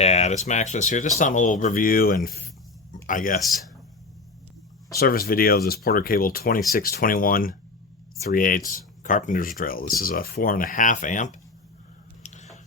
Catus, Maximus here. This time a little review and, I guess, service video of this Porter Cable 2621 3/8 Carpenter's drill. This is a 4.5 amp,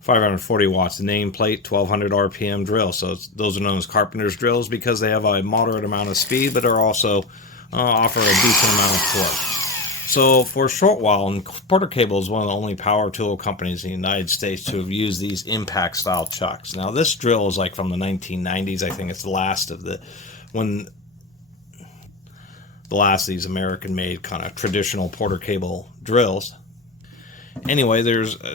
540 watts nameplate, 1200 RPM drill. So those are known as Carpenter's drills because they have a moderate amount of speed, but are also offer a decent amount of torque. So for a short while, and Porter Cable is one of the only power tool companies in the United States to have used these impact style chucks. Now this drill is like from the 1990s. I think it's the last of the last of these American made kind of traditional Porter Cable drills. Anyway,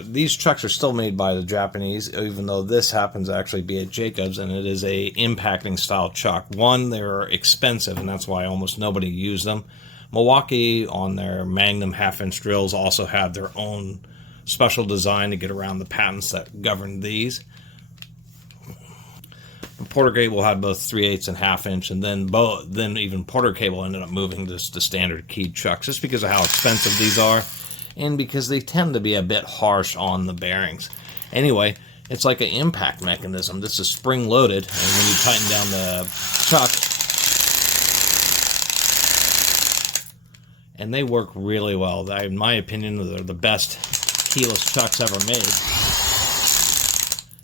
these chucks are still made by the Japanese, even though this happens to actually be at Jacobs, and it is a impacting style chuck. One, they're expensive, and that's why almost nobody used them. Milwaukee, on their Magnum half-inch drills, also had their own special design to get around the patents that govern these. Porter Cable had both 3/8 and half-inch, and then even Porter Cable ended up moving to standard keyed chucks just because of how expensive these are, and because they tend to be a bit harsh on the bearings. Anyway, it's like an impact mechanism. This is spring-loaded, and when you tighten down the chuck, and they work really well. In my opinion, they're the best keyless chucks ever made.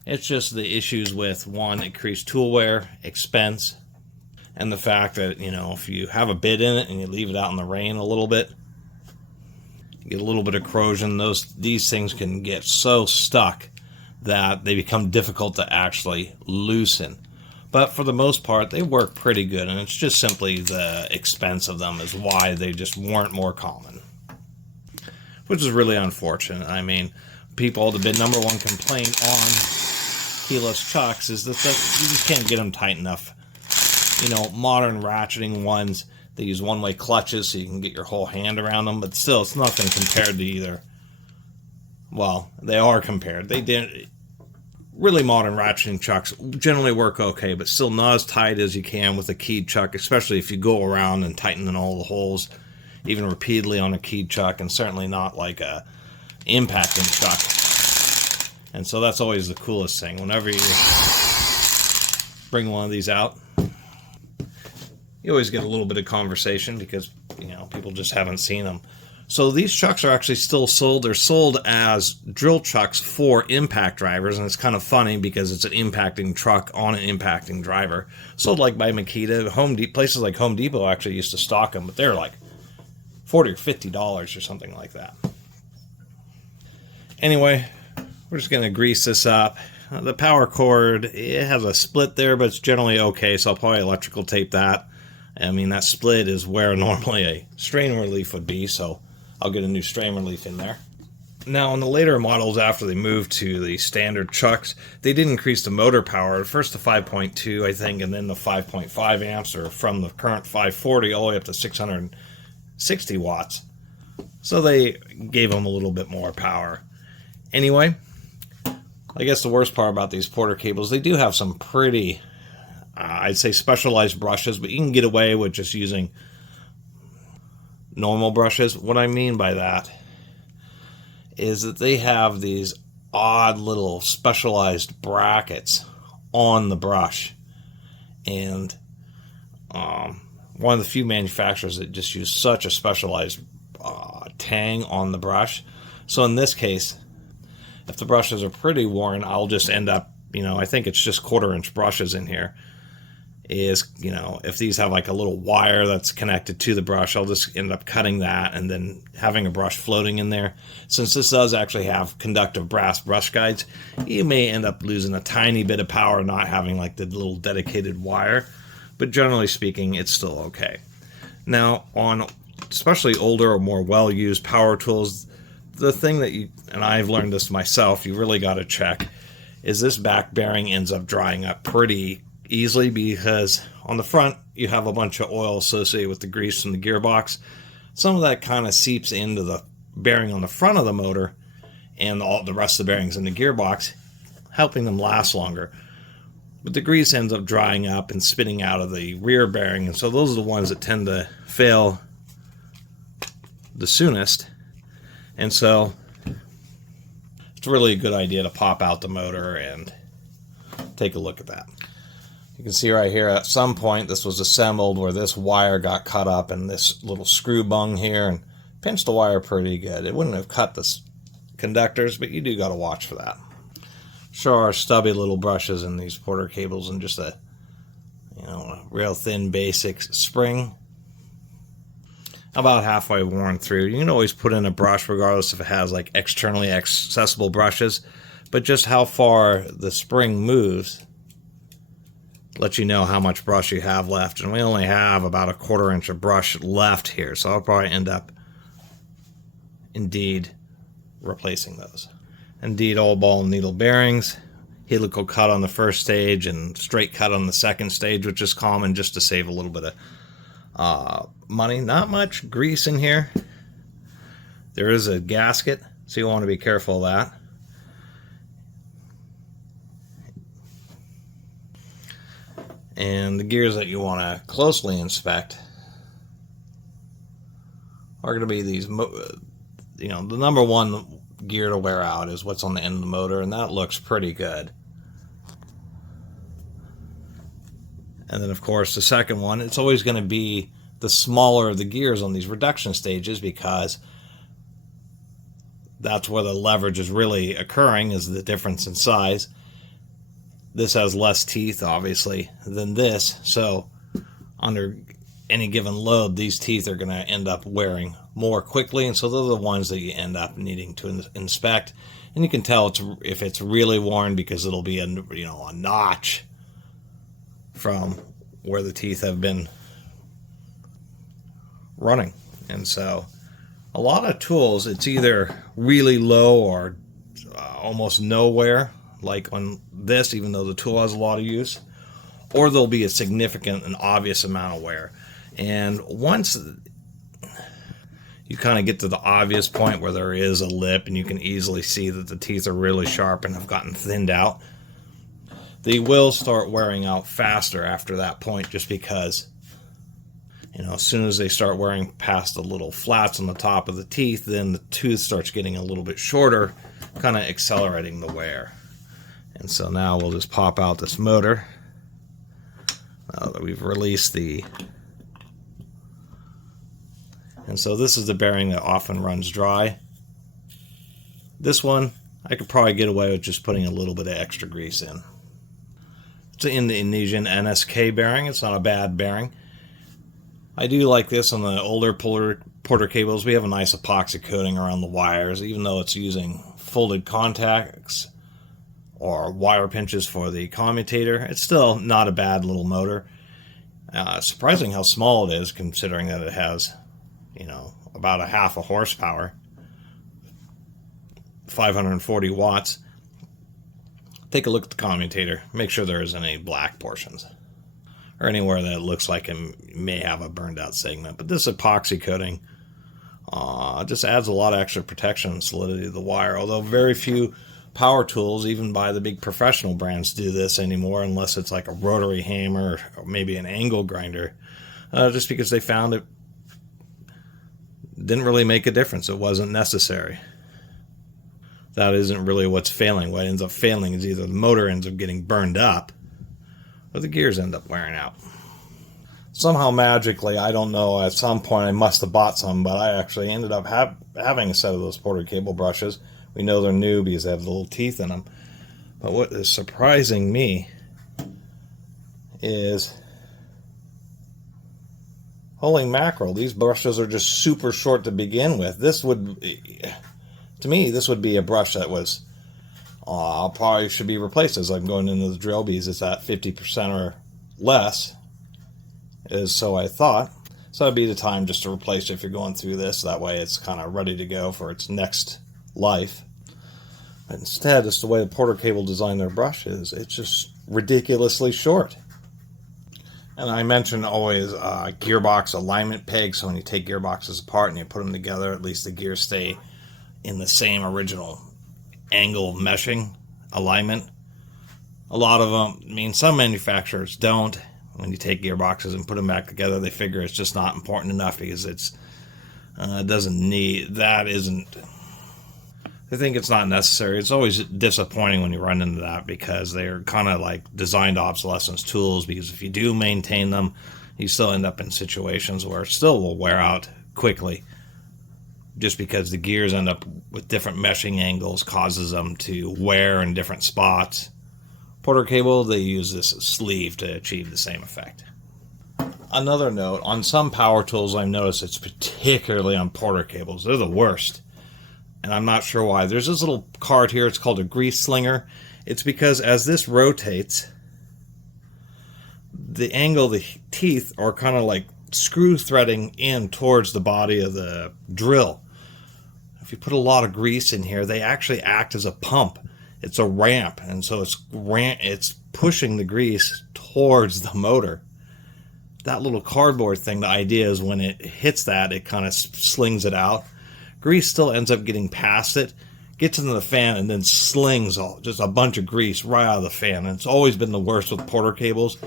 It's just the issues with, one, increased tool wear, expense, and the fact that, you know, if you have a bit in it and you leave it out in the rain a little bit, you get a little bit of corrosion. These things can get so stuck that they become difficult to actually loosen. But for the most part, they work pretty good, and it's just simply the expense of them is why they just weren't more common, which is really unfortunate. I mean, the number one complaint on keyless chucks is that you just can't get them tight enough. You know, modern ratcheting ones, they use one-way clutches so you can get your whole hand around them, but still, it's nothing compared to either. Well, they are compared. They didn't. Really modern ratcheting chucks generally work okay, but still not as tight as you can with a keyed chuck, especially if you go around and tighten in all the holes, even repeatedly on a keyed chuck, and certainly not like a impacting chuck. And so that's always the coolest thing. Whenever you bring one of these out, you always get a little bit of conversation because, you know, people just haven't seen them. So these chucks are actually still sold. They're sold as drill chucks for impact drivers, and it's kind of funny because it's an impacting truck on an impacting driver. Sold like by Makita. Places like Home Depot actually used to stock them, but they're like $40 or $50 or something like that. Anyway, we're just going to grease this up. The power cord, it has a split there, but it's generally okay, so I'll probably electrical tape that. I mean, that split is where normally a strain relief would be, so I'll get a new strain relief in there. Now, in the later models, after they moved to the standard chucks, they did increase the motor power. First to 5.2, I think, and then the 5.5 amps, or from the current 540 all the way up to 660 watts. So they gave them a little bit more power. Anyway, I guess the worst part about these Porter Cables, they do have some pretty, I'd say, specialized brushes, but you can get away with just using normal brushes. What I mean by that is that they have these odd little specialized brackets on the brush, and one of the few manufacturers that just use such a specialized tang on the brush. So in this case, if the brushes are pretty worn, I'll just end up, you know, I think it's just 1/4-inch brushes in here. You know, if these have like a little wire that's connected to the brush, I'll just end up cutting that and then having a brush floating in there. Since this does actually have conductive brass brush guides, you may end up losing a tiny bit of power not having like the little dedicated wire, but generally speaking, it's still okay. Now, on especially older or more well-used power tools, the thing that and I've learned this myself, you really got to check, is this back bearing ends up drying up pretty easily, because on the front you have a bunch of oil associated with the grease from the gearbox. Some of that kind of seeps into the bearing on the front of the motor and all the rest of the bearings in the gearbox, helping them last longer. But the grease ends up drying up and spitting out of the rear bearing, and so those are the ones that tend to fail the soonest. And so it's really a good idea to pop out the motor and Take a look at that. You can see right here, at some point this was assembled where this wire got cut up in this little screw bung here and pinched the wire pretty good. It wouldn't have cut the conductors, but you do got to watch for that. Sure are stubby little brushes in these Porter cables, and just a, you know, a real thin basic spring. About halfway worn through. You can always put in a brush regardless if it has like externally accessible brushes, but just how far the spring moves let you know how much brush you have left. And we only have about 1/4 inch of brush left here, so I'll probably end up indeed replacing those. Indeed, all ball and needle bearings, helical cut on the first stage and straight cut on the second stage, which is common just to save a little bit of money. Not much grease in here. There is a gasket, so you want to be careful of that. And the gears that you want to closely inspect are going to be these, you know, the number one gear to wear out is what's on the end of the motor, and that looks pretty good. And then, of course, the second one, it's always going to be the smaller of the gears on these reduction stages, because that's where the leverage is really occurring, is the difference in size. This has less teeth, obviously, than this, so under any given load, these teeth are going to end up wearing more quickly, and so those are the ones that you end up needing to inspect. And you can tell if it's really worn, because it'll be a notch from where the teeth have been running. And so a lot of tools, it's either really low or almost nowhere, like on this, even though the tool has a lot of use, or there'll be a significant and obvious amount of wear. And once you kind of get to the obvious point where there is a lip and you can easily see that the teeth are really sharp and have gotten thinned out, they will start wearing out faster after that point, just because, you know, as soon as they start wearing past the little flats on the top of the teeth, then the tooth starts getting a little bit shorter, kind of accelerating the wear. And so now we'll just pop out this motor now that we've released the... And so this is the bearing that often runs dry. This one, I could probably get away with just putting a little bit of extra grease in. It's an Indonesian NSK bearing. It's not a bad bearing. I do like this on the older Porter cables. We have a nice epoxy coating around the wires, even though it's using folded contacts or wire pinches for the commutator. It's still not a bad little motor. Surprising how small it is, considering that it has, you know, about 1/2 horsepower, 540 watts. Take a look at the commutator. Make sure there isn't any black portions or anywhere that it looks like it may have a burned out segment. But this epoxy coating just adds a lot of extra protection and solidity to the wire, although very few power tools, even by the big professional brands, do this anymore, unless it's like a rotary hammer or maybe an angle grinder, just because they found it didn't really make a difference. It wasn't necessary. That isn't really what's failing. What ends up failing is either the motor ends up getting burned up or the gears end up wearing out. Somehow magically, I don't know, at some point I must have bought some, but I actually ended up having a set of those Porter cable brushes. We know they're new because they have the little teeth in them. But what is surprising me is, holy mackerel, these brushes are just super short to begin with. This would, to me, this would be a brush that was, probably should be replaced as I'm going into the drill, because it's at 50% or less, is so I thought. So that'd be the time just to replace it if you're going through this. That way it's kind of ready to go for its next life. But instead, it's the way the Porter cable designed their brushes. It's just ridiculously short. And I mention always gearbox alignment pegs, so when you take gearboxes apart and you put them together, at least the gears stay in the same original angle meshing alignment. A lot of them, I mean, some manufacturers don't. When you take gearboxes and put them back together, they figure it's just not important enough because it's doesn't need, that isn't I think it's not necessary. It's always disappointing when you run into that because they're kind of like designed obsolescence tools, because if you do maintain them, you still end up in situations where it still will wear out quickly, just because the gears end up with different meshing angles causes them to wear in different spots. Porter cable, they use this sleeve to achieve the same effect. Another note, on some power tools I've noticed, it's particularly on porter cables, they're the worst. And I'm not sure why. There's this little card here, it's called a grease slinger. It's because as this rotates, the angle of the teeth are kind of like screw threading in towards the body of the drill. If you put a lot of grease in here, they actually act as a pump. It's a ramp, and so it's pushing the grease towards the motor. That little cardboard thing, the idea is when it hits that, it kind of slings it out. Grease still ends up getting past it, gets into the fan, and then slings just a bunch of grease right out of the fan. And it's always been the worst with porter cables.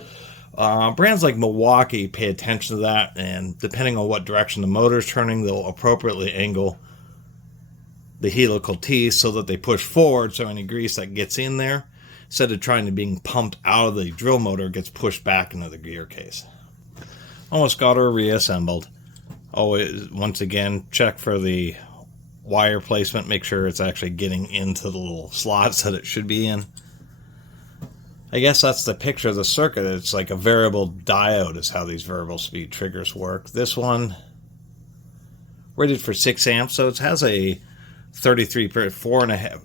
Brands like Milwaukee pay attention to that, and depending on what direction the motor's turning, they'll appropriately angle the helical teeth so that they push forward, so any grease that gets in there, instead of trying to being pumped out of the drill motor, gets pushed back into the gear case. Almost got her reassembled. Always, once again, check for the wire placement, make sure it's actually getting into the little slots that it should be in. I guess that's the picture of the circuit. It's like a variable diode is how these variable speed triggers work. This one rated for 6 amps, so it has a 4.5.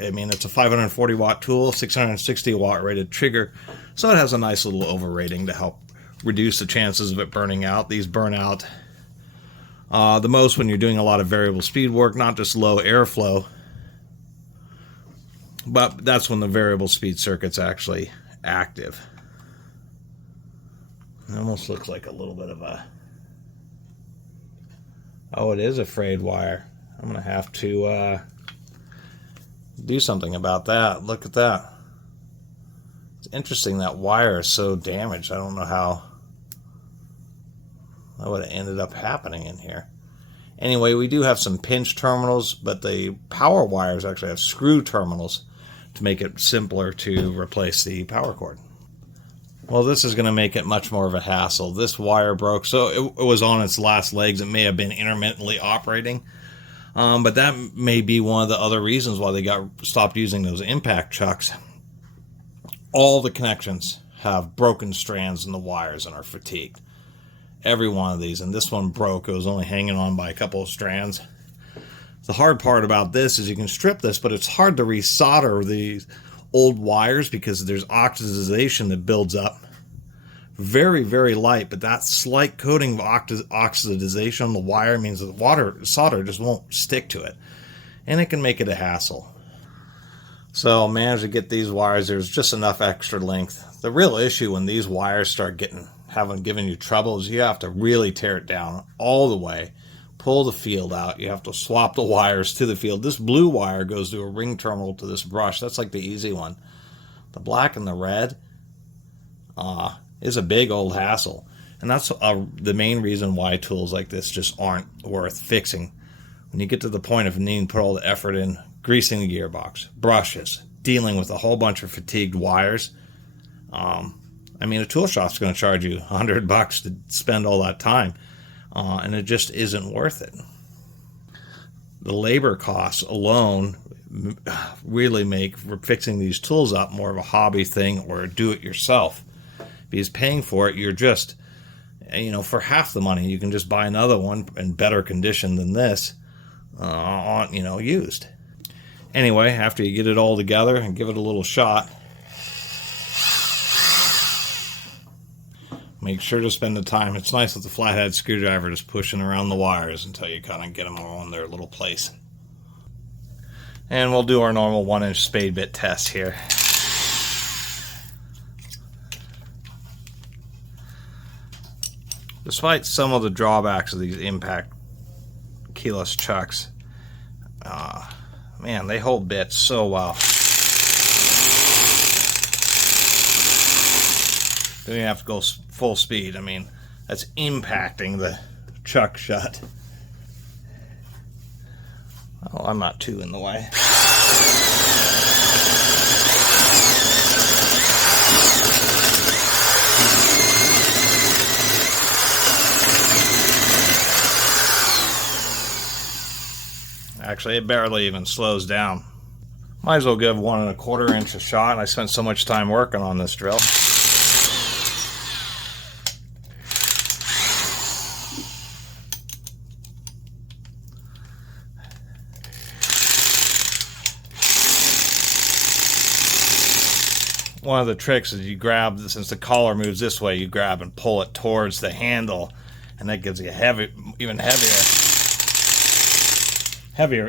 I mean, it's a 540 watt tool, 660 watt rated trigger, so it has a nice little overrating to help reduce the chances of it burning out. These burn out the most when you're doing a lot of variable speed work, not just low airflow, but that's when the variable speed circuit's actually active. It almost looks like a little bit of a... Oh, it is a frayed wire. I'm going to have to do something about that. Look at that. It's interesting that wire is so damaged. I don't know how that would have ended up happening in here. Anyway, we do have some pinch terminals, but the power wires actually have screw terminals to make it simpler to replace the power cord. Well, this is going to make it much more of a hassle. This wire broke, so it was on its last legs. It may have been intermittently operating, but that may be one of the other reasons why they stopped using those impact chucks. All the connections have broken strands in the wires and are fatigued. Every one of these, and this one broke. It was only hanging on by a couple of strands. The hard part about this is you can strip this, but it's hard to resolder these old wires because there's oxidization that builds up. Very, very light, but that slight coating of oxidization on the wire means that the solder just won't stick to it, and it can make it a hassle. So I managed to get these wires. There's just enough extra length. The real issue when these wires start giving you trouble is you have to really tear it down all the way, pull the field out. You have to swap the wires to the field. This blue wire goes to a ring terminal to this brush. That's like the easy one. The black and the red is a big old hassle, and that's the main reason why tools like this just aren't worth fixing. When you get to the point of needing to put all the effort in greasing the gearbox, brushes, dealing with a whole bunch of fatigued wires, I mean, a tool shop's going to charge you $100 to spend all that time, and it just isn't worth it. The labor costs alone really make fixing these tools up more of a hobby thing or do it yourself, because paying for it, you're just, for half the money, you can just buy another one in better condition than this, used. Anyway, after you get it all together and give it a little shot, make sure to spend the time. It's nice with the flathead screwdriver just pushing around the wires until you kind of get them all in their little place. And we'll do our normal 1-inch spade bit test here. Despite some of the drawbacks of these impact keyless chucks, man, they hold bits so well. Then you have to go full speed. I mean, that's impacting the chuck shut. Oh, I'm not too in the way. Actually, it barely even slows down. Might as well give 1 1/4 inch a shot. I spent so much time working on this drill. One of the tricks is you grab, since the collar moves this way, you grab and pull it towards the handle, and that gives you a even heavier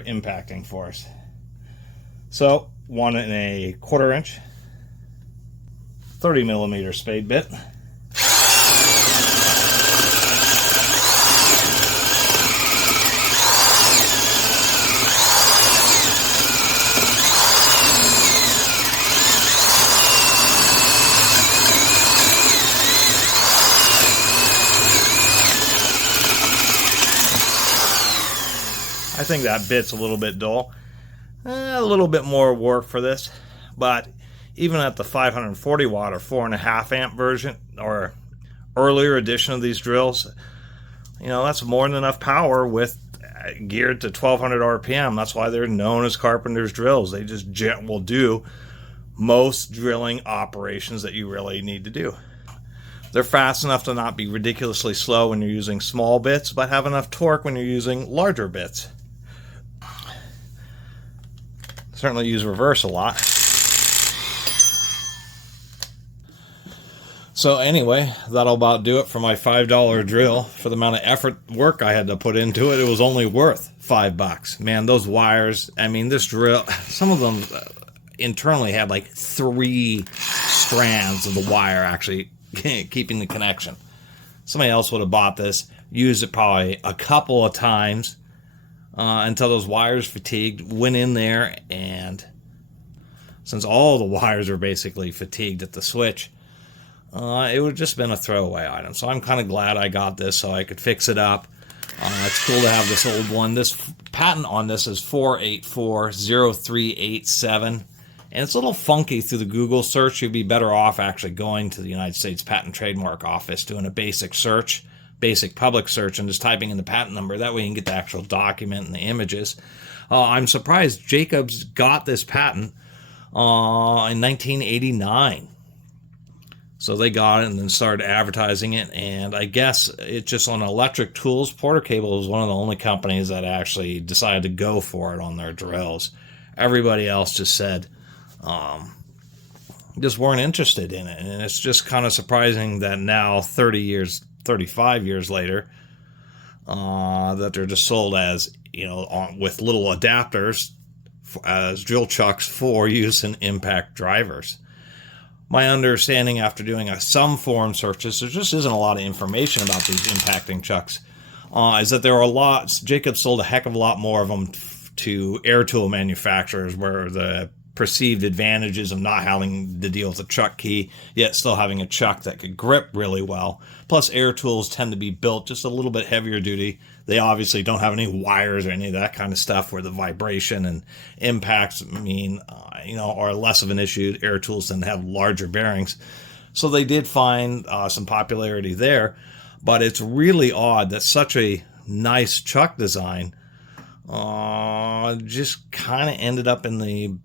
impacting force. So 1 1/4 inch, 30mm spade bit. I think that bit's a little bit dull. A little bit more work for this, but even at the 540 watt or 4.5 amp version or earlier edition of these drills, you know, that's more than enough power with geared to 1200 RPM. That's why they're known as Carpenter's drills. They just will do most drilling operations that you really need to do. They're fast enough to not be ridiculously slow when you're using small bits, but have enough torque when you're using larger bits. Certainly use reverse a lot. So anyway, that'll about do it for my $5 drill. For the amount of effort, work I had to put into it, it was only worth $5. Man, those wires, I mean, this drill, some of them internally had like 3 strands of the wire actually keeping the connection. Somebody else would have bought this, used it probably a couple of times, until those wires fatigued, went in there, and since all the wires are basically fatigued at the switch, it would have just been a throwaway item. So I'm kind of glad I got this so I could fix it up. It's cool to have this old one. This patent on this is 4840387, and it's a little funky through the Google search. You'd be better off actually going to the United States Patent and Trademark Office, doing a basic search, basic public search, and just typing in the patent number. That way you can get the actual document and the images. I'm surprised Jacobs got this patent in 1989. So they got it and then started advertising it, and I guess it just on Electric Tools, Porter Cable was one of the only companies that actually decided to go for it on their drills. Everybody else just said, just weren't interested in it. And it's just kind of surprising that now 35 years later, that they're just sold as, you know, with little adapters as drill chucks for use in impact drivers. My understanding after doing some forum searches, there just isn't a lot of information about these impacting chucks, is that there are Jacobs sold a heck of a lot more of them to air tool manufacturers, where the perceived advantages of not having to deal with a chuck key, yet still having a chuck that could grip really well. Plus, air tools tend to be built just a little bit heavier duty. They obviously don't have any wires or any of that kind of stuff where the vibration and impacts are less of an issue. Air tools tend to have larger bearings. So they did find some popularity there, but it's really odd that such a nice chuck design just kind of ended up in the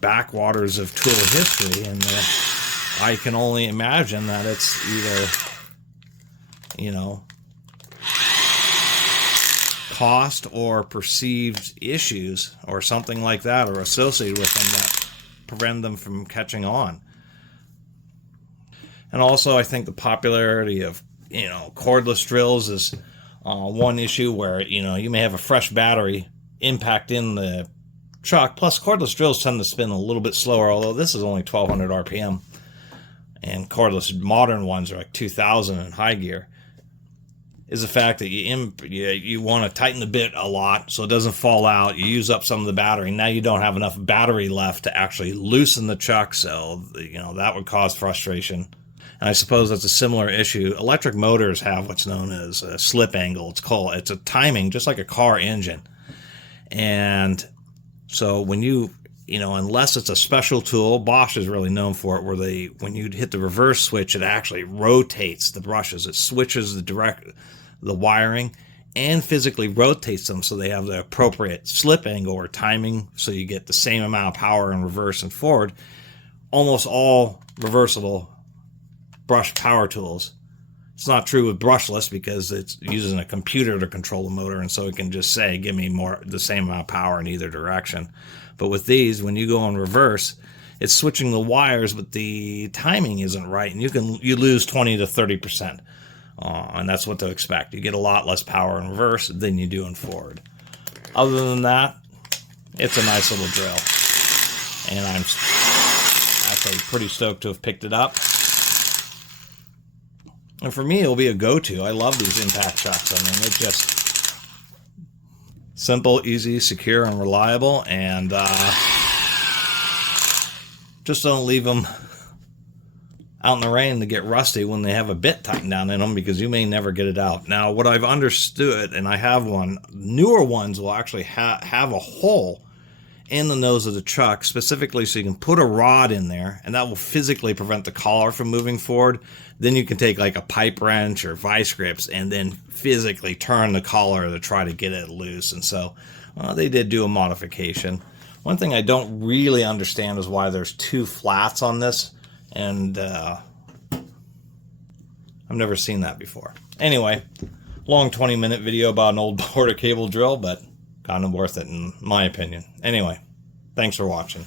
backwaters of tool history, and I can only imagine that it's either, cost or perceived issues or something like that are associated with them that prevent them from catching on. And also, I think the popularity of, cordless drills is one issue where, you may have a fresh battery impact in the chuck. Plus, cordless drills tend to spin a little bit slower, although this is only 1200 RPM. And cordless modern ones are like 2000 in high gear. Is the fact that you want to tighten the bit a lot so it doesn't fall out. You use up some of the battery. Now you don't have enough battery left to actually loosen the chuck, so that would cause frustration. And I suppose that's a similar issue. Electric motors have what's known as a slip angle. It's a timing, just like a car engine. And so when you know, unless it's a special tool, Bosch is really known for it, where when you hit the reverse switch, it actually rotates the brushes. It switches the wiring and physically rotates them so they have the appropriate slip angle or timing, so you get the same amount of power in reverse and forward. Almost all reversible brush power tools. It's not true with brushless, because it's using a computer to control the motor, and so it can just say, give me the same amount of power in either direction. But with these, when you go in reverse, it's switching the wires, but the timing isn't right, and you lose 20 to 30%. And that's what to expect. You get a lot less power in reverse than you do in forward. Other than that, it's a nice little drill, and I'm actually pretty stoked to have picked it up. And for me, it'll be a go-to. I love these impact chucks. I mean, it's just simple, easy, secure, and reliable. And just don't leave them out in the rain to get rusty when they have a bit tightened down in them, because you may never get it out. Now, what I've understood, and I have one, newer ones will actually have a hole in the nose of the chuck, specifically so you can put a rod in there, and that will physically prevent the collar from moving forward. Then you can take like a pipe wrench or vice grips and then physically turn the collar to try to get it loose. And so they did do a modification. One thing I don't really understand is why there's two flats on this, and I've never seen that before. Anyway, long 20-minute video about an old border cable drill, but kind of worth it in my opinion. Anyway, thanks for watching.